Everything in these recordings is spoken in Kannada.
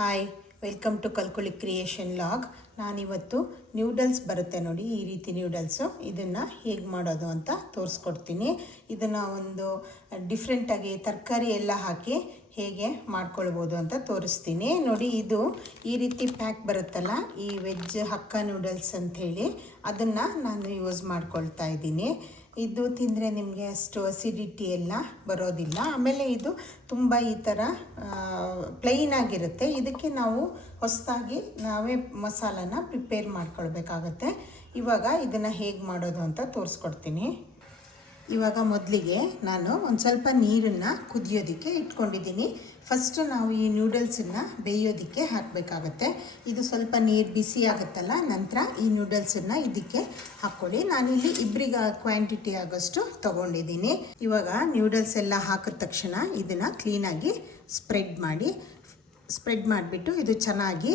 Hi welcome to Kalkuli creation log ನಾನಿವತ್ತು ನ್ಯೂಡಲ್ಸ್ ಬರುತ್ತೆ ನೋಡಿ, ಈ ರೀತಿ ನ್ಯೂಡಲ್ಸು ಇದನ್ನು ಹೇಗೆ ಮಾಡೋದು ಅಂತ ತೋರಿಸ್ಕೊಡ್ತೀನಿ. ಇದನ್ನು ಒಂದು ಡಿಫ್ರೆಂಟಾಗಿ ತರಕಾರಿ ಎಲ್ಲ ಹಾಕಿ ಹೇಗೆ ಮಾಡ್ಕೊಳ್ಬೋದು ಅಂತ ತೋರಿಸ್ತೀನಿ. ನೋಡಿ, ಇದು ಈ ರೀತಿ ಪ್ಯಾಕ್ ಬರುತ್ತಲ್ಲ, ಈ ವೆಜ್ ಹಕ್ಕ ನೂಡಲ್ಸ್ ಅಂಥೇಳಿ, ಅದನ್ನು ನಾನು ಯೂಸ್ ಮಾಡ್ಕೊಳ್ತಾ ಇದ್ದೀನಿ. ಇದು ತಿಂದರೆ ನಿಮಗೆ ಅಷ್ಟು ಅಸಿಡಿಟಿ ಎಲ್ಲ ಬರೋದಿಲ್ಲ. ಆಮೇಲೆ ಇದು ತುಂಬ ಈ ಥರ ಪ್ಲೈನ್ ಆಗಿರುತ್ತೆ. ಇದಕ್ಕೆ ನಾವು ಹೊಸದಾಗಿ ನಾವೇ ಮಸಾಲನ ಪ್ರಿಪೇರ್ ಮಾಡ್ಕೊಳ್ಬೇಕಾಗತ್ತೆ. ಇವಾಗ ಇದನ್ನು ಹೇಗೆ ಮಾಡೋದು ಅಂತ ತೋರಿಸ್ಕೊಡ್ತೀನಿ. ಇವಾಗ ಮೊದಲಿಗೆ ನಾನು ಒಂದು ಸ್ವಲ್ಪ ನೀರನ್ನು ಕುದಿಯೋದಕ್ಕೆ ಇಟ್ಕೊಂಡಿದ್ದೀನಿ. ಫಸ್ಟು ನಾವು ಈ ನೂಡಲ್ಸನ್ನು ಬೇಯೋದಕ್ಕೆ ಹಾಕಬೇಕಾಗತ್ತೆ. ಇದು ಸ್ವಲ್ಪ ನೀರು ಬಿಸಿ ಆಗುತ್ತಲ್ಲ, ನಂತರ ಈ ನೂಡಲ್ಸನ್ನು ಇದಕ್ಕೆ ಹಾಕ್ಕೊಳ್ಳಿ ನಾನಿಲ್ಲಿ ಇಬ್ಬರಿಗೆ ಕ್ವಾಂಟಿಟಿ ಆಗೋಷ್ಟು ತೊಗೊಂಡಿದ್ದೀನಿ. ಇವಾಗ ನೂಡಲ್ಸ್ ಎಲ್ಲ ಹಾಕಿದ ತಕ್ಷಣ ಇದನ್ನು ಕ್ಲೀನಾಗಿ ಸ್ಪ್ರೆಡ್ ಮಾಡಿ ಸ್ಪ್ರೆಡ್ ಮಾಡಿಬಿಟ್ಟು ಇದು ಚೆನ್ನಾಗಿ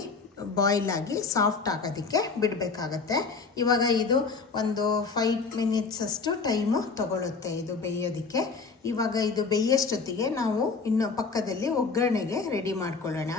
ಬಾಯ್ಲ್ ಆಗಿ ಸಾಫ್ಟ್ ಆಗೋದಕ್ಕೆ ಬಿಡಬೇಕಾಗತ್ತೆ. ಇವಾಗ ಇದು ಒಂದು ಫೈವ್ ಮಿನಿಟ್ಸ್ ಅಷ್ಟು ಟೈಮು ತಗೊಳುತ್ತೆ ಇದು ಬೇಯೋದಕ್ಕೆ. ಇವಾಗ ಇದು ಬೇಯೋಷ್ಟೊತ್ತಿಗೆ ನಾವು ಇನ್ನು ಪಕ್ಕದಲ್ಲಿ ಒಗ್ಗರಣೆಗೆ ರೆಡಿ ಮಾಡ್ಕೊಳ್ಳೋಣ.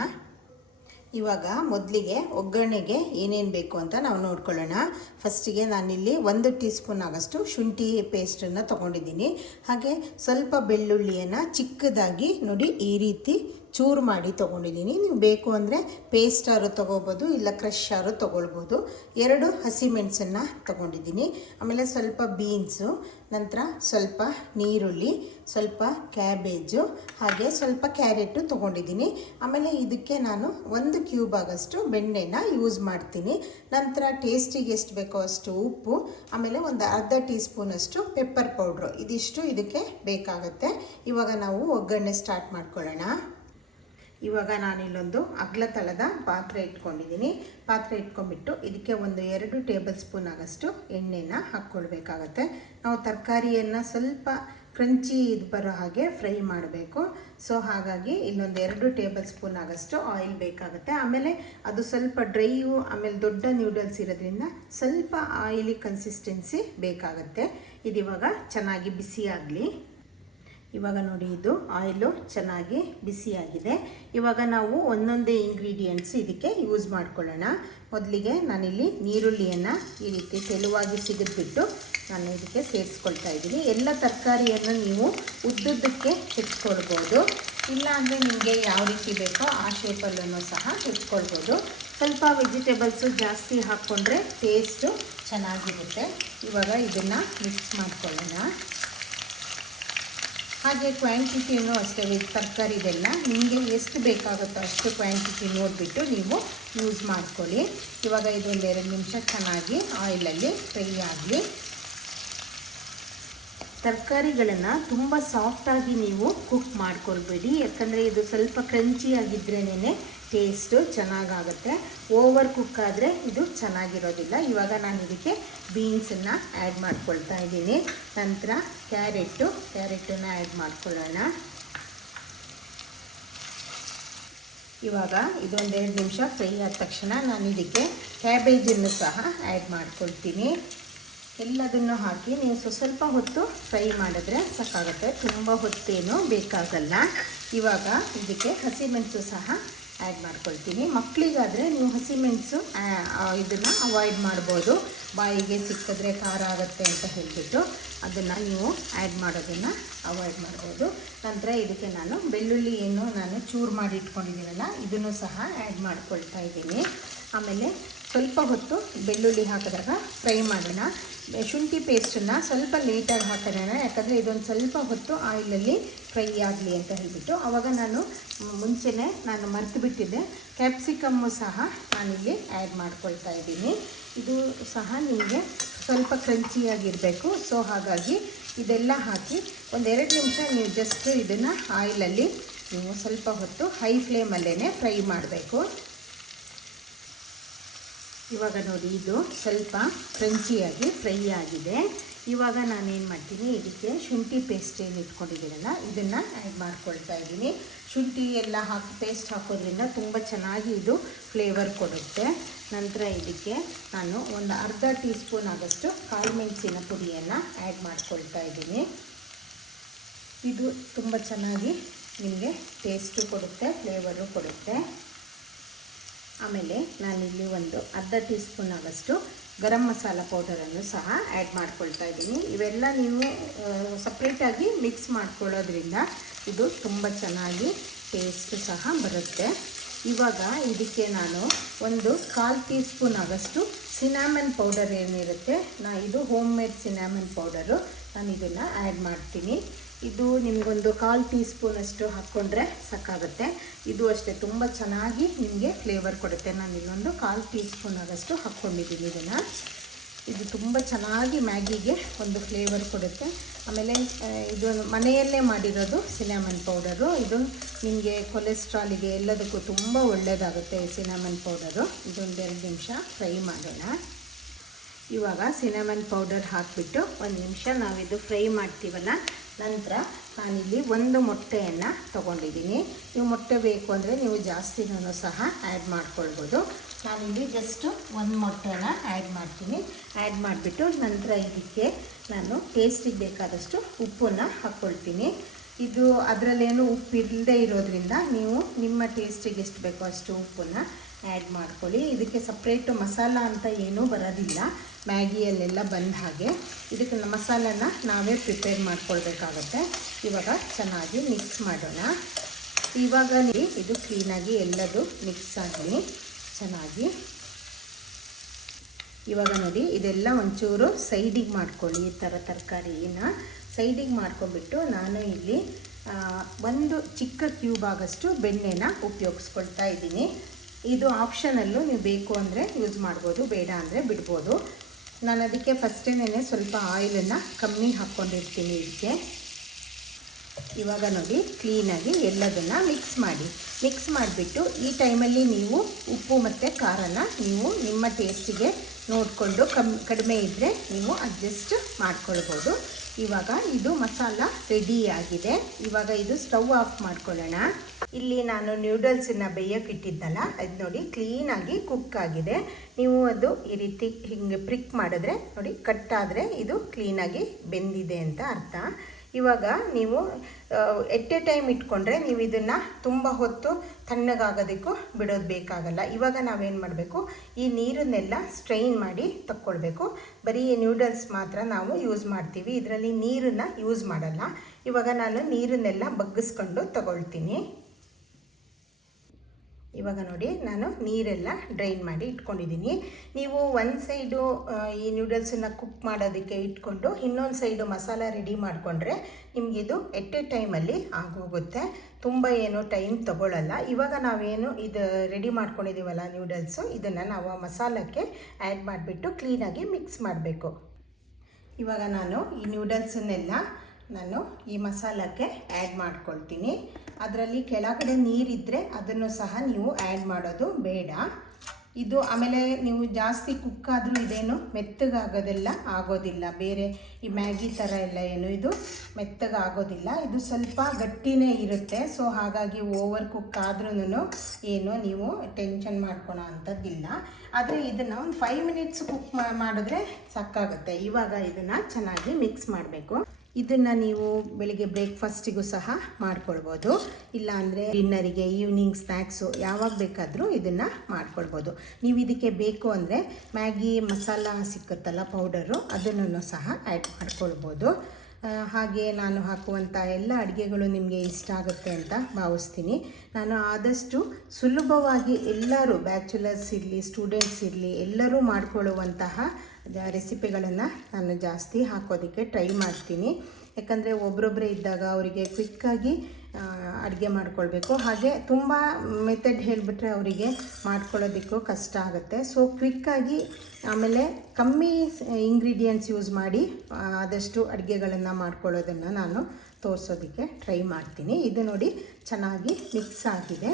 ಇವಾಗ ಮೊದಲಿಗೆ ಒಗ್ಗರಣೆಗೆ ಏನೇನು ಬೇಕು ಅಂತ ನಾವು ನೋಡ್ಕೊಳ್ಳೋಣ. ಫಸ್ಟಿಗೆ ನಾನಿಲ್ಲಿ ಒಂದು ಟೀ ಸ್ಪೂನ್ ಆಗಷ್ಟು ಶುಂಠಿ ಪೇಸ್ಟನ್ನು ತೊಗೊಂಡಿದ್ದೀನಿ. ಹಾಗೆ ಸ್ವಲ್ಪ ಬೆಳ್ಳುಳ್ಳಿಯನ್ನು ಚಿಕ್ಕದಾಗಿ ನೋಡಿ ಈ ರೀತಿ ಚೂರು ಮಾಡಿ ತೊಗೊಂಡಿದ್ದೀನಿ. ನೀವು ಬೇಕು ಅಂದರೆ ಪೇಸ್ಟಾರು ತೊಗೋಬೋದು, ಇಲ್ಲ ಕ್ರಶ್ಶಾರು ತೊಗೊಳ್ಬೋದು. ಎರಡು ಹಸಿಮೆಣಸನ್ನು ತೊಗೊಂಡಿದ್ದೀನಿ. ಆಮೇಲೆ ಸ್ವಲ್ಪ ಬೀನ್ಸು ನಂತರ ಸ್ವಲ್ಪ ನೀರುಳ್ಳಿ, ಸ್ವಲ್ಪ ಕ್ಯಾಬೇಜು ಹಾಗೆ ಸ್ವಲ್ಪ ಕ್ಯಾರೆಟು ತೊಗೊಂಡಿದ್ದೀನಿ. ಆಮೇಲೆ ಇದಕ್ಕೆ ನಾನು ಒಂದು ಕ್ಯೂಬ್ ಆಗಷ್ಟು ಬೆಣ್ಣೆನ ಯೂಸ್ ಮಾಡ್ತೀನಿ. ನಂತರ ಟೇಸ್ಟಿಗೆ ಎಷ್ಟು ಬೇಕೋ ಅಷ್ಟು ಉಪ್ಪು, ಆಮೇಲೆ ಒಂದು ಅರ್ಧ ಟೀ ಸ್ಪೂನಷ್ಟು ಪೆಪ್ಪರ್ ಪೌಡ್ರು ಇದಿಷ್ಟು ಇದಕ್ಕೆ ಬೇಕಾಗುತ್ತೆ. ಇವಾಗ ನಾವು ಒಗ್ಗರಣೆ ಸ್ಟಾರ್ಟ್ ಮಾಡ್ಕೊಳ್ಳೋಣ. ಇವಾಗ ನಾನಿಲ್ಲೊಂದು ಅಗ್ಲ ತಳದ ಪಾತ್ರೆ ಇಟ್ಕೊಂಡಿದ್ದೀನಿ. ಪಾತ್ರೆ ಇಟ್ಕೊಂಡ್ಬಿಟ್ಟು ಇದಕ್ಕೆ ಒಂದು ಎರಡು ಟೇಬಲ್ ಸ್ಪೂನ್ ಆಗಷ್ಟು ಎಣ್ಣೆನ ಹಾಕ್ಕೊಳ್ಬೇಕಾಗತ್ತೆ. ನಾವು ತರಕಾರಿಯನ್ನು ಸ್ವಲ್ಪ ಕ್ರಂಚಿ ಇದು ಬರೋ ಹಾಗೆ ಫ್ರೈ ಮಾಡಬೇಕು. ಸೊ ಹಾಗಾಗಿ ಇಲ್ಲೊಂದು ಎರಡು ಟೇಬಲ್ ಸ್ಪೂನ್ ಆಗಷ್ಟು ಆಯಿಲ್ ಬೇಕಾಗುತ್ತೆ. ಆಮೇಲೆ ಅದು ಸ್ವಲ್ಪ ಡ್ರೈಯು, ಆಮೇಲೆ ದೊಡ್ಡ ನ್ಯೂಡಲ್ಸ್ ಇರೋದ್ರಿಂದ ಸ್ವಲ್ಪ ಆಯಿಲಿ ಕನ್ಸಿಸ್ಟೆನ್ಸಿ ಬೇಕಾಗುತ್ತೆ. ಇದಿವಾಗ ಚೆನ್ನಾಗಿ ಬಿಸಿ ಆಗಲಿ. ಇವಾಗ ನೋಡಿ ಇದು ಆಯಿಲು ಚೆನ್ನಾಗಿ ಬಿಸಿಯಾಗಿದೆ. ಇವಾಗ ನಾವು ಒಂದೊಂದೇ ಇಂಗ್ರೀಡಿಯೆಂಟ್ಸ್ ಇದಕ್ಕೆ ಯೂಸ್ ಮಾಡ್ಕೊಳ್ಳೋಣ. ಮೊದಲಿಗೆ ನಾನಿಲ್ಲಿ ನೀರುಳ್ಳಿಯನ್ನು ಈ ರೀತಿ ತೆಳುವಾಗಿ ಸಿಗಿದ್ಬಿಟ್ಟು ನಾನು ಇದಕ್ಕೆ ಸೇರಿಸ್ಕೊಳ್ತಾ ಇದ್ದೀನಿ. ಎಲ್ಲ ತರಕಾರಿಯನ್ನು ನೀವು ಉದ್ದುದ್ದಕ್ಕೆ ಹೆಚ್ಚಿಕೊಳ್ಬೋದು ಇಲ್ಲ ಅಂದರೆ ನಿಮಗೆ ಯಾವ ರೀತಿ ಬೇಕೋ ಆ ಶೇಪಲ್ಲೂ ಸಹ ಹೆಚ್ಚಿಕೊಳ್ಬೋದು ಸ್ವಲ್ಪ ವೆಜಿಟೇಬಲ್ಸು ಜಾಸ್ತಿ ಹಾಕ್ಕೊಂಡ್ರೆ ಟೇಸ್ಟು ಚೆನ್ನಾಗಿರುತ್ತೆ. ಇವಾಗ ಇದನ್ನು ಮಿಕ್ಸ್ ಮಾಡ್ಕೊಳ್ಳೋಣ. ಹಾಗೆ ಕ್ವಾಂಟಿಟಿಯೂ ಅಷ್ಟೇ ವೆಜ್ ತರಕಾರಿದೆಲ್ಲ ನಿಮಗೆ ಎಷ್ಟು ಬೇಕಾಗುತ್ತೋ ಅಷ್ಟು ಕ್ವಾಂಟಿಟಿ ನೋಡಿಬಿಟ್ಟು ನೀವು ಯೂಸ್ ಮಾಡ್ಕೊಳ್ಳಿ. ಇವಾಗ ಇದೊಂದು ಎರಡು ನಿಮಿಷ ಚೆನ್ನಾಗಿ ಆಯಿಲಲ್ಲಿ ಫ್ರೈ ಆಗಲಿ. ತರಕಾರಿಗಳನ್ನು ತುಂಬ ಸಾಫ್ಟಾಗಿ ನೀವು ಕುಕ್ ಮಾಡ್ಕೊಳ್ಬೇಡಿ. ಯಾಕಂದರೆ ಇದು ಸ್ವಲ್ಪ ಕ್ರಂಚಿಯಾಗಿದ್ರೇ ಟೇಸ್ಟು ಚೆನ್ನಾಗಾಗುತ್ತೆ. ಓವರ್ ಕುಕ್ ಆದರೆ ಇದು ಚೆನ್ನಾಗಿರೋದಿಲ್ಲ. ಇವಾಗ ನಾನು ಇದಕ್ಕೆ ಬೀನ್ಸನ್ನು ಆ್ಯಡ್ ಮಾಡ್ಕೊಳ್ತಾ ಇದ್ದೀನಿ. ನಂತರ ಕ್ಯಾರೆಟು ಕ್ಯಾರೆಟನ್ನು ಆ್ಯಡ್ ಮಾಡ್ಕೊಳ್ಳೋಣ. ಇವಾಗ ಇದೊಂದೆರಡು ನಿಮಿಷ ಫ್ರೈ ಆದ ತಕ್ಷಣ ನಾನು ಇದಕ್ಕೆ ಕ್ಯಾಬೇಜನ್ನು ಸಹ ಆ್ಯಡ್ ಮಾಡ್ಕೊಳ್ತೀನಿ. ಎಲ್ಲದನ್ನು ಹಾಕಿ ನೀವು ಸ್ವಲ್ಪ ಹೊತ್ತು ಫ್ರೈ ಮಾಡಿದ್ರೆ ಸಾಕಾಗುತ್ತೆ. ತುಂಬ ಹೊತ್ತೇನು ಬೇಕಾಗಲ್ಲ. ಇವಾಗ ಇದಕ್ಕೆ ಹಸಿಮೆಣಸು ಸಹ ಆ್ಯಡ್ ಮಾಡ್ಕೊಳ್ತೀನಿ. ಮಕ್ಕಳಿಗಾದರೆ ನೀವು ಹಸಿಮೆಣಸು ಇದನ್ನು ಅವಾಯ್ಡ್ ಮಾಡ್ಬೋದು. ಬಾಯಿಗೆ ಸಿಕ್ಕಿದ್ರೆ ಖಾರ ಆಗುತ್ತೆ ಅಂತ ಹೇಳಿಬಿಟ್ಟು ಅದನ್ನು ನೀವು ಆ್ಯಡ್ ಮಾಡೋದನ್ನು ಅವಾಯ್ಡ್ ಮಾಡ್ಬೋದು. ನಂತರ ಇದಕ್ಕೆ ನಾನು ಬೆಳ್ಳುಳ್ಳಿ ಏನು ನಾನು ಚೂರು ಮಾಡಿ ಇಟ್ಕೊಂಡಿದ್ದೀನಲ್ಲ, ಇದನ್ನು ಸಹ ಆ್ಯಡ್ ಮಾಡ್ಕೊಳ್ತಾ ಇದ್ದೀನಿ. ಆಮೇಲೆ ಸ್ವಲ್ಪ ಹೊತ್ತು ಬೆಳ್ಳುಳ್ಳಿ ಹಾಕಿದಾಗ ಫ್ರೈ ಮಾಡೋಣ. ಶುಂಠಿ ಪೇಸ್ಟನ್ನು ಸ್ವಲ್ಪ ಲೇಟಾಗಿ ಹಾಕೋಣ. ಯಾಕಂದರೆ ಇದೊಂದು ಸ್ವಲ್ಪ ಹೊತ್ತು ಆಯಿಲಲ್ಲಿ ಫ್ರೈ ಆಗಲಿ ಅಂತ ಹೇಳಿಬಿಟ್ಟು ಆವಾಗ ನಾನು ಮುಂಚೆನೇ ನಾನು ಮರೆತು ಬಿಟ್ಟಿದ್ದೆ. ಕ್ಯಾಪ್ಸಿಕಮ್ಮು ಸಹ ನಾನಿಲ್ಲಿ ಆ್ಯಡ್ ಮಾಡ್ಕೊಳ್ತಾ ಇದ್ದೀನಿ. ಇದು ಸಹ ನಿಮಗೆ ಸ್ವಲ್ಪ ಕ್ರಂಚಿಯಾಗಿರಬೇಕು ಸೊ ಹಾಗಾಗಿ ಇದೆಲ್ಲ ಹಾಕಿ ಒಂದೆರಡು ನಿಮಿಷ ನೀವು ಜಸ್ಟ್ ಇದನ್ನು ಆಯಿಲಲ್ಲಿ ನೀವು ಸ್ವಲ್ಪ ಹೊತ್ತು ಹೈ ಫ್ಲೇಮಲ್ಲೇ ಫ್ರೈ ಮಾಡಬೇಕು. ಇವಾಗ ನೋಡಿ, ಇದು ಸ್ವಲ್ಪ ಕ್ರಂಚಿಯಾಗಿ ಫ್ರೈ ಆಗಿದೆ. ಇವಾಗ ನಾನೇನು ಮಾಡ್ತೀನಿ, ಇದಕ್ಕೆ ಶುಂಠಿ ಪೇಸ್ಟ್ ಏನು ಇಟ್ಕೊಂಡಿದ್ದೀನಲ್ಲ, ಇದನ್ನು ಆ್ಯಡ್ ಮಾಡ್ಕೊಳ್ತಾ ಇದ್ದೀನಿ. ಶುಂಠಿ ಎಲ್ಲ ಹಾಕಿ ಪೇಸ್ಟ್ ಹಾಕೋದ್ರಿಂದ ತುಂಬ ಚೆನ್ನಾಗಿ ಇದು ಫ್ಲೇವರ್ ಕೊಡುತ್ತೆ. ನಂತರ ಇದಕ್ಕೆ ನಾನು ಒಂದು ಅರ್ಧ ಟೀ ಸ್ಪೂನ್ ಆಗೋಷ್ಟು ಕಾಳು ಮೆಣಸಿನ ಪುಡಿಯನ್ನು ಆ್ಯಡ್ ಮಾಡ್ಕೊಳ್ತಾ ಇದ್ದೀನಿ. ಇದು ತುಂಬ ಚೆನ್ನಾಗಿ ನಿಮಗೆ ಟೇಸ್ಟು ಕೊಡುತ್ತೆ ಫ್ಲೇವರು ಕೊಡುತ್ತೆ. ಆಮೇಲೆ ನಾನಿಲ್ಲಿ ಒಂದು ಅರ್ಧ ಟೀ ಸ್ಪೂನ್ ಆಗೋಷ್ಟು ಗರಂ ಮಸಾಲ ಪೌಡರನ್ನು ಸಹ ಆ್ಯಡ್ ಮಾಡ್ಕೊಳ್ತಾ ಇದ್ದೀನಿ. ಇವೆಲ್ಲ ನೀವು ಸಪ್ರೇಟಾಗಿ ಮಿಕ್ಸ್ ಮಾಡ್ಕೊಳ್ಳೋದ್ರಿಂದ ಇದು ತುಂಬ ಚೆನ್ನಾಗಿ ಟೇಸ್ಟ್ ಸಹ ಬರುತ್ತೆ. ಇವಾಗ ಇದಕ್ಕೆ ನಾನು ಒಂದು ಕಾಲು ಟೀ ಸ್ಪೂನ್ ಆಗೋಷ್ಟು ಸಿನಾಮನ್ ಪೌಡರ್ ಏನಿರುತ್ತೆ, ನಾ ಇದು ಹೋಮ್ ಮೇಡ್ ಸಿನಾಮನ್ ಪೌಡರು ನಾನು ಇದನ್ನು ಆ್ಯಡ್ ಮಾಡ್ತೀನಿ. ಇದು ನಿಮಗೊಂದು ಕಾಲು ಟೀ ಸ್ಪೂನಷ್ಟು ಹಾಕ್ಕೊಂಡ್ರೆ ಸಾಕಾಗುತ್ತೆ. ಇದು ಅಷ್ಟೇ, ತುಂಬ ಚೆನ್ನಾಗಿ ನಿಮಗೆ ಫ್ಲೇವರ್ ಕೊಡುತ್ತೆ. ನಾನು ಇಲ್ಲೊಂದು ಕಾಲು ಟೀ ಸ್ಪೂನ್ ಆಗೋಷ್ಟು ಹಾಕ್ಕೊಂಡಿದ್ದೀನಿ ಇದನ್ನು. ಇದು ತುಂಬ ಚೆನ್ನಾಗಿ ಮ್ಯಾಗಿಗೆ ಒಂದು ಫ್ಲೇವರ್ ಕೊಡುತ್ತೆ. ಆಮೇಲೆ ಇದು ಮನೆಯಲ್ಲೇ ಮಾಡಿರೋದು ಸಿನಾಮನ್ ಪೌಡರು ಇದು ನಿಮಗೆ ಕೊಲೆಸ್ಟ್ರಾಲಿಗೆ ಎಲ್ಲದಕ್ಕೂ ತುಂಬ ಒಳ್ಳೆಯದಾಗುತ್ತೆ ಸಿನಾಮನ್ ಪೌಡರು ಇದೊಂದು ಎರಡು ನಿಮಿಷ ಫ್ರೈ ಮಾಡೋಣ. ಇವಾಗ ಸಿನಮನ್ ಪೌಡರ್ ಹಾಕಿಬಿಟ್ಟು ಒಂದು ನಿಮಿಷ ನಾವಿದು ಫ್ರೈ ಮಾಡ್ತೀವಲ್ಲ ನಂತರ ನಾನಿಲ್ಲಿ ಒಂದು ಮೊಟ್ಟೆಯನ್ನು ತೊಗೊಂಡಿದ್ದೀನಿ. ನೀವು ಮೊಟ್ಟೆ ಬೇಕು ಅಂದರೆ ನೀವು ಜಾಸ್ತಿನೂ ಸಹ ಆ್ಯಡ್ ಮಾಡ್ಕೊಳ್ಬೋದು. ನಾನಿಲ್ಲಿ ಜಸ್ಟು ಒಂದು ಮೊಟ್ಟೆನ ಆ್ಯಡ್ ಮಾಡ್ತೀನಿ. ಆ್ಯಡ್ ಮಾಡಿಬಿಟ್ಟು ನಂತರ ಇದಕ್ಕೆ ನಾನು ಟೇಸ್ಟಿಗೆ ಬೇಕಾದಷ್ಟು ಉಪ್ಪನ್ನು ಹಾಕ್ಕೊಳ್ತೀನಿ ಇದು ಅದರಲ್ಲೇನು ಉಪ್ಪು ಇಲ್ಲದೆ ಇರೋದ್ರಿಂದ ನೀವು ನಿಮ್ಮ ಟೇಸ್ಟಿಗೆ ಎಷ್ಟು ಬೇಕೋ ಅಷ್ಟು ಉಪ್ಪನ್ನು ಆ್ಯಡ್ ಮಾಡ್ಕೊಳ್ಳಿ. ಇದಕ್ಕೆ ಸಪ್ರೇಟು ಮಸಾಲ ಅಂತ ಏನೂ ಬರೋದಿಲ್ಲ. ಮ್ಯಾಗಿಯಲ್ಲೆಲ್ಲ ಬಂದ ಹಾಗೆ ಇದಕ್ಕೆ ಮಸಾಲನ ನಾವೇ ಪ್ರಿಪೇರ್ ಮಾಡ್ಕೊಳ್ಬೇಕಾಗತ್ತೆ. ಇವಾಗ ಚೆನ್ನಾಗಿ ಮಿಕ್ಸ್ ಮಾಡೋಣ. ಇವಾಗ ಇದು ಕ್ಲೀನಾಗಿ ಎಲ್ಲದು ಮಿಕ್ಸ್ ಆಗಲಿ ಚೆನ್ನಾಗಿ ಇವಾಗ ನೋಡಿ, ಇದೆಲ್ಲ ಒಂಚೂರು ಸೈಡಿಗೆ ಮಾಡ್ಕೊಳ್ಳಿ. ಈ ಥರ ತರಕಾರಿನ ಸೈಡಿಗೆ ಮಾಡ್ಕೊಂಬಿಟ್ಟು ನಾನು ಇಲ್ಲಿ ಒಂದು ಚಿಕ್ಕ ಕ್ಯೂಬ್ ಆಗಷ್ಟು ಬೆಣ್ಣೆನ ಉಪಯೋಗಿಸ್ಕೊಳ್ತಾ ಇದ್ದೀನಿ. ಇದು ಆಪ್ಷನಲ್ಲೂ ನೀವು ಬೇಕು ಅಂದರೆ ಯೂಸ್ ಮಾಡ್ಬೋದು, ಬೇಡ ಅಂದರೆ ಬಿಡ್ಬೋದು. ನಾನು ಅದಕ್ಕೆ ಫಸ್ಟೇನೇ ಸ್ವಲ್ಪ ಆಯಿಲನ್ನು ಕಮ್ಮಿ ಹಾಕ್ಕೊಂಡಿರ್ತೀನಿ ಇದಕ್ಕೆ ಇವಾಗ ನೋಡಿ ಕ್ಲೀನಾಗಿ ಎಲ್ಲದನ್ನು ಮಿಕ್ಸ್ ಮಾಡಿ. ಮಿಕ್ಸ್ ಮಾಡಿಬಿಟ್ಟು ಈ ಟೈಮಲ್ಲಿ ನೀವು ಉಪ್ಪು ಮತ್ತು ಖಾರನ ನೀವು ನಿಮ್ಮ ಟೇಸ್ಟಿಗೆ ನೋಡಿಕೊಂಡು ಕಮ್ ಕಡಿಮೆ ಇದ್ದರೆ ನೀವು ಅಡ್ಜಸ್ಟ್ ಮಾಡ್ಕೊಳ್ಬೋದು. ಇವಾಗ ಇದು ಮಸಾಲ ರೆಡಿ ಆಗಿದೆ. ಇವಾಗ ಇದು ಸ್ಟವ್ ಆಫ್ ಮಾಡ್ಕೊಳ್ಳೋಣ. ಇಲ್ಲಿ ನಾನು ನ್ಯೂಡಲ್ಸನ್ನ ಬೇಯಕ್ಕೆ ಇಟ್ಟಿದ್ದಲ್ಲ, ಅದು ನೋಡಿ ಕ್ಲೀನಾಗಿ ಕುಕ್ ಆಗಿದೆ. ನೀವು ಅದು ಈ ರೀತಿ ಹಿಂಗೆ ಪ್ರಿಕ್ ಮಾಡಿದ್ರೆ, ನೋಡಿ ಕಟ್ ಆದರೆ ಇದು ಕ್ಲೀನಾಗಿ ಬೆಂದಿದೆ ಅಂತ ಅರ್ಥ. ಇವಾಗ ನೀವು ಎಟ್ ಎ ಟೈಮ್ ಇಟ್ಕೊಂಡ್ರೆ ನೀವು ಇದನ್ನು ತುಂಬ ಹೊತ್ತು ತಣ್ಣಗಾಗೋದಕ್ಕೂ ಬಿಡೋದು ಬೇಕಾಗಲ್ಲ. ಇವಾಗ ನಾವೇನು ಮಾಡಬೇಕು? ಈ ನೀರನ್ನೆಲ್ಲ ಸ್ಟ್ರೈನ್ ಮಾಡಿ ತಕ್ಕೊಳ್ಬೇಕು. ಬರೀ ನ್ಯೂಡಲ್ಸ್ ಮಾತ್ರ ನಾವು ಯೂಸ್ ಮಾಡ್ತೀವಿ. ಇದರಲ್ಲಿ ನೀರನ್ನು ಯೂಸ್ ಮಾಡಲ್ಲ. ಇವಾಗ ನಾನು ನೀರನ್ನೆಲ್ಲ ಬಗ್ಗಿಸ್ಕೊಂಡು ತಗೊಳ್ತೀನಿ. ಇವಾಗ ನೋಡಿ ನಾನು ನೀರೆಲ್ಲ ಡ್ರೈನ್ ಮಾಡಿ ಇಟ್ಕೊಂಡಿದ್ದೀನಿ. ನೀವು ಒಂದು ಸೈಡು ಈ ನ್ಯೂಡಲ್ಸನ್ನು ಕುಕ್ ಮಾಡೋದಕ್ಕೆ ಇಟ್ಕೊಂಡು ಇನ್ನೊಂದು ಸೈಡು ಮಸಾಲ ರೆಡಿ ಮಾಡಿಕೊಂಡ್ರೆ ನಿಮಗಿದು ಎಟ್ ಎ ಟೈಮಲ್ಲಿ ಆಗೋಗುತ್ತೆ. ತುಂಬ ಏನು ಟೈಮ್ ತಗೊಳ್ಳಲ್ಲ ಇವಾಗ ನಾವೇನು ಇದು ರೆಡಿ ಮಾಡ್ಕೊಂಡಿದ್ದೀವಲ್ಲ ನ್ಯೂಡಲ್ಸು ಇದನ್ನು ನಾವು ಆ ಮಸಾಲಕ್ಕೆ ಆ್ಯಡ್ ಮಾಡಿಬಿಟ್ಟು ಕ್ಲೀನಾಗಿ ಮಿಕ್ಸ್ ಮಾಡಬೇಕು. ಇವಾಗ ನಾನು ಈ ನ್ಯೂಡಲ್ಸನ್ನೆಲ್ಲ ನಾನು ಈ ಮಸಾಲಕ್ಕೆ ಆ್ಯಡ್ ಮಾಡ್ಕೊಳ್ತೀನಿ. ಅದರಲ್ಲಿ ಕೆಳಗಡೆ ನೀರಿದ್ದರೆ ಅದನ್ನು ಸಹ ನೀವು ಆ್ಯಡ್ ಮಾಡೋದು ಬೇಡ. ಇದು ಆಮೇಲೆ ನೀವು ಜಾಸ್ತಿ ಕುಕ್ ಆದರೂ ಇದೇನು ಮೆತ್ತಗಾಗೋದೆಲ್ಲ ಆಗೋದಿಲ್ಲ. ಬೇರೆ ಈ ಮ್ಯಾಗಿ ಥರ ಎಲ್ಲ ಏನು ಇದು ಮೆತ್ತಗಾಗೋದಿಲ್ಲ. ಇದು ಸ್ವಲ್ಪ ಗಟ್ಟಿನೇ ಇರುತ್ತೆ. ಸೊ ಹಾಗಾಗಿ ಓವರ್ ಕುಕ್ ಆದ್ರೂ ಏನು ನೀವು ಟೆನ್ಷನ್ ಮಾಡ್ಕೊಳೋ ಅಂಥದ್ದಿಲ್ಲ. ಆದರೆ ಇದನ್ನು ಒಂದು ಫೈವ್ ಮಿನಿಟ್ಸ್ ಕುಕ್ ಮಾಡಿದ್ರೆ ಸಾಕಾಗುತ್ತೆ. ಇವಾಗ ಇದನ್ನು ಚೆನ್ನಾಗಿ ಮಿಕ್ಸ್ ಮಾಡಬೇಕು. ಇದನ್ನು ನೀವು ಬೆಳಿಗ್ಗೆ ಬ್ರೇಕ್ಫಾಸ್ಟಿಗೂ ಸಹ ಮಾಡ್ಕೊಳ್ಬೋದು. ಇಲ್ಲ ಅಂದರೆ ಡಿನ್ನರಿಗೆ ಈವ್ನಿಂಗ್ ಸ್ನ್ಯಾಕ್ಸು ಯಾವಾಗ ಬೇಕಾದರೂ ಇದನ್ನು ಮಾಡ್ಕೊಳ್ಬೋದು. ನೀವು ಇದಕ್ಕೆ ಬೇಕು ಅಂದರೆ ಮ್ಯಾಗಿ, ಮಸಾಲ ಸಿಕ್ಕುತ್ತಲ್ಲ ಪೌಡರು ಅದನ್ನು ಸಹ ಆ್ಯಡ್ ಮಾಡ್ಕೊಳ್ಬೋದು. ಹಾಗೆ ನಾನು ಹಾಕುವಂಥ ಎಲ್ಲ ಅಡುಗೆಗಳು ನಿಮಗೆ ಇಷ್ಟ ಆಗುತ್ತೆ ಅಂತ ಭಾವಿಸ್ತೀನಿ. ನಾನು ಆದಷ್ಟು ಸುಲಭವಾಗಿ ಎಲ್ಲರೂ ಬ್ಯಾಚುಲರ್ಸ್ ಇರಲಿ ಸ್ಟೂಡೆಂಟ್ಸ್ ಇರಲಿ ಎಲ್ಲರೂ ಮಾಡ್ಕೊಳ್ಳುವಂತಹ ರೆಸಿಪಿಗಳನ್ನು ನಾನು ಜಾಸ್ತಿ ಹಾಕೋದಕ್ಕೆ ಟ್ರೈ ಮಾಡ್ತೀನಿ. ಯಾಕಂದರೆ ಒಬ್ಬರೊಬ್ಬರೇ ಇದ್ದಾಗ ಅವರಿಗೆ ಕ್ವಿಕ್ಕಾಗಿ ಅಡುಗೆ ಮಾಡ್ಕೊಳ್ಬೇಕು. ಹಾಗೆ ತುಂಬ ಮೆಥಡ್ ಹೇಳಿಬಿಟ್ರೆ ಅವರಿಗೆ ಮಾಡ್ಕೊಳ್ಳೋದಕ್ಕೂ ಕಷ್ಟ ಆಗುತ್ತೆ. ಸೊ ಕ್ವಿಕ್ಕಾಗಿ ಆಮೇಲೆ ಕಮ್ಮಿ ಇಂಗ್ರೀಡಿಯೆಂಟ್ಸ್ ಯೂಸ್ ಮಾಡಿ ಆದಷ್ಟು ಅಡುಗೆಗಳನ್ನು ಮಾಡ್ಕೊಳ್ಳೋದನ್ನು ನಾನು ತೋರಿಸೋದಕ್ಕೆ ಟ್ರೈ ಮಾಡ್ತೀನಿ. ಇದು ನೋಡಿ ಚೆನ್ನಾಗಿ ಮಿಕ್ಸ್ ಆಗಿದೆ.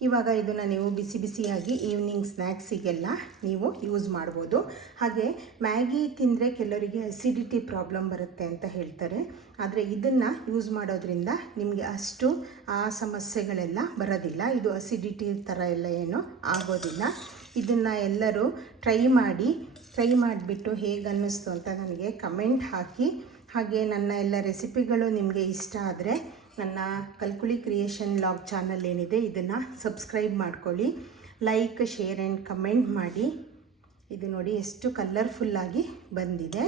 ಇವಾಗ ಇದನ್ನು ನೀವು ಬಿಸಿ ಬಿಸಿಯಾಗಿ ಈವ್ನಿಂಗ್ ಸ್ನ್ಯಾಕ್ಸಿಗೆಲ್ಲ ನೀವು ಯೂಸ್ ಮಾಡ್ಬೋದು. ಹಾಗೆ ಮ್ಯಾಗಿ ತಿಂದರೆ ಕೆಲವರಿಗೆ ಅಸಿಡಿಟಿ ಪ್ರಾಬ್ಲಮ್ ಬರುತ್ತೆ ಅಂತ ಹೇಳ್ತಾರೆ. ಆದರೆ ಇದನ್ನು ಯೂಸ್ ಮಾಡೋದ್ರಿಂದ ನಿಮಗೆ ಅಷ್ಟು ಆ ಸಮಸ್ಯೆಗಳೆಲ್ಲ ಬರೋದಿಲ್ಲ. ಇದು ಅಸಿಡಿಟಿ ಥರ ಎಲ್ಲ ಏನು ಆಗೋದಿಲ್ಲ. ಇದನ್ನು ಎಲ್ಲರೂ ಟ್ರೈ ಮಾಡಿ ಟ್ರೈ ಮಾಡಿಬಿಟ್ಟು ಹೇಗೆ ಅನ್ನಿಸ್ತು ಅಂತ ನನಗೆ ಕಮೆಂಟ್ ಹಾಕಿ. ಹಾಗೆ ನನ್ನ ಎಲ್ಲ ರೆಸಿಪಿಗಳು ನಿಮಗೆ ಇಷ್ಟ ಆದರೆ ನನ್ನ ಕಲ್ಕುಳಿ ಕ್ರಿಯೇಷನ್ ಲಾಗ್ ಚಾನಲ್ ಏನಿದೆ, ಇದನ್ನು ಸಬ್ಸ್ಕ್ರೈಬ್ ಮಾಡ್ಕೊಳ್ಳಿ. ಲೈಕ್ ಶೇರ್ ಆ್ಯಂಡ್ ಕಮೆಂಟ್ ಮಾಡಿ. ಇದು ನೋಡಿ ಎಷ್ಟು ಕಲರ್ಫುಲ್ಲಾಗಿ ಬಂದಿದೆ.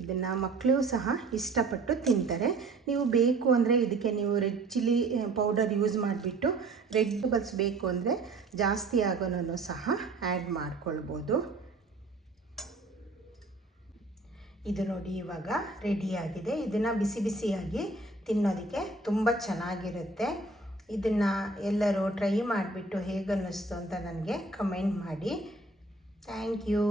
ಇದನ್ನು ಮಕ್ಕಳು ಸಹ ಇಷ್ಟಪಟ್ಟು ತಿಂತಾರೆ. ನೀವು ಬೇಕು ಅಂದರೆ ಇದಕ್ಕೆ ನೀವು ರೆಡ್ ಚಿಲ್ಲಿ ಪೌಡರ್ ಯೂಸ್ ಮಾಡಿಬಿಟ್ಟು ರೆಡ್ ಬಲ್ಸ್ ಬೇಕು ಅಂದರೆ ಜಾಸ್ತಿ ಆಗೋನೂ ಸಹ ಆ್ಯಡ್ ಮಾಡ್ಕೊಳ್ಬೋದು. ಇದು ನೋಡಿ ಇವಾಗ ರೆಡಿಯಾಗಿದೆ ಇದನ್ನು ಬಿಸಿ ಬಿಸಿಯಾಗಿ ತಿನ್ನೋದಕ್ಕೆ ತುಂಬ ಚೆನ್ನಾಗಿರುತ್ತೆ. ಇದನ್ನು ಎಲ್ಲರೂ ಟ್ರೈ ಮಾಡಿಬಿಟ್ಟು ಹೇಗನ್ನಿಸ್ತು ಅಂತ ನನಗೆ ಕಮೆಂಟ್ ಮಾಡಿ. Thank you.